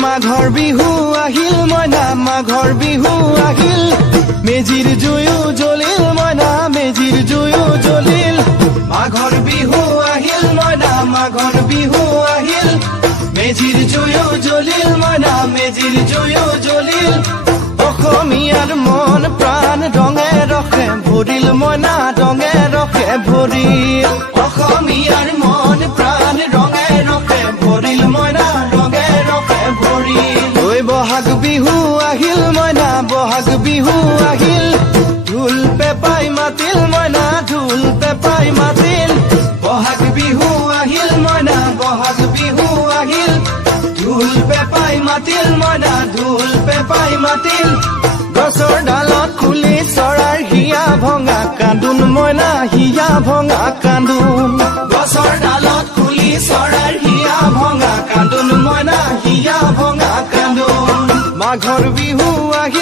মাঘৰ বিহু আহিল মইনা মাঘৰ বিহু আহিল মেজিৰ জুয়ো জ্বলিল মইনা মেজিৰ জুয়ো জ্বলিল মাঘৰ বিহু আহিল মইনা মাঘৰ বিহু আহিল মেজিৰ জুয়ো জ্বলিল মইনা মেজিৰ জুয়ো জ্বলিল অসমীয়াৰ মন প্ৰাণ ৰঙে ৰখে ভৰিল মইনা ৰঙে ৰখে ভৰিল অসমীয়াৰ মন প্ৰাণ ৰঙে ৰখে ভৰিল মইনা ৰঙে ৰখে ভৰিল ঐ বহাগ বিহু আহিল মইনা বহাগ বিহু আহিল ঢোল পেপাই মাতিল মইনা ঢোল পেপাই মাতিল বহাগ বিহু আহিল মইনা বহাগ বিহু আহিল ঢোল পেপাই মাতিল মইনা ঢোল পেপাই মাতিল গছৰ ডালত খুলি চৰাৰ হিয়া ভঙা কান্দোন মইনা হিয়া ভঙা কান্দোন গছৰ ডালত খুলি চৰাৰ হিয়া ভঙা কান্দোন মইনা হিয়া ভঙা কান্দোন মাঘৰ বিহু আহি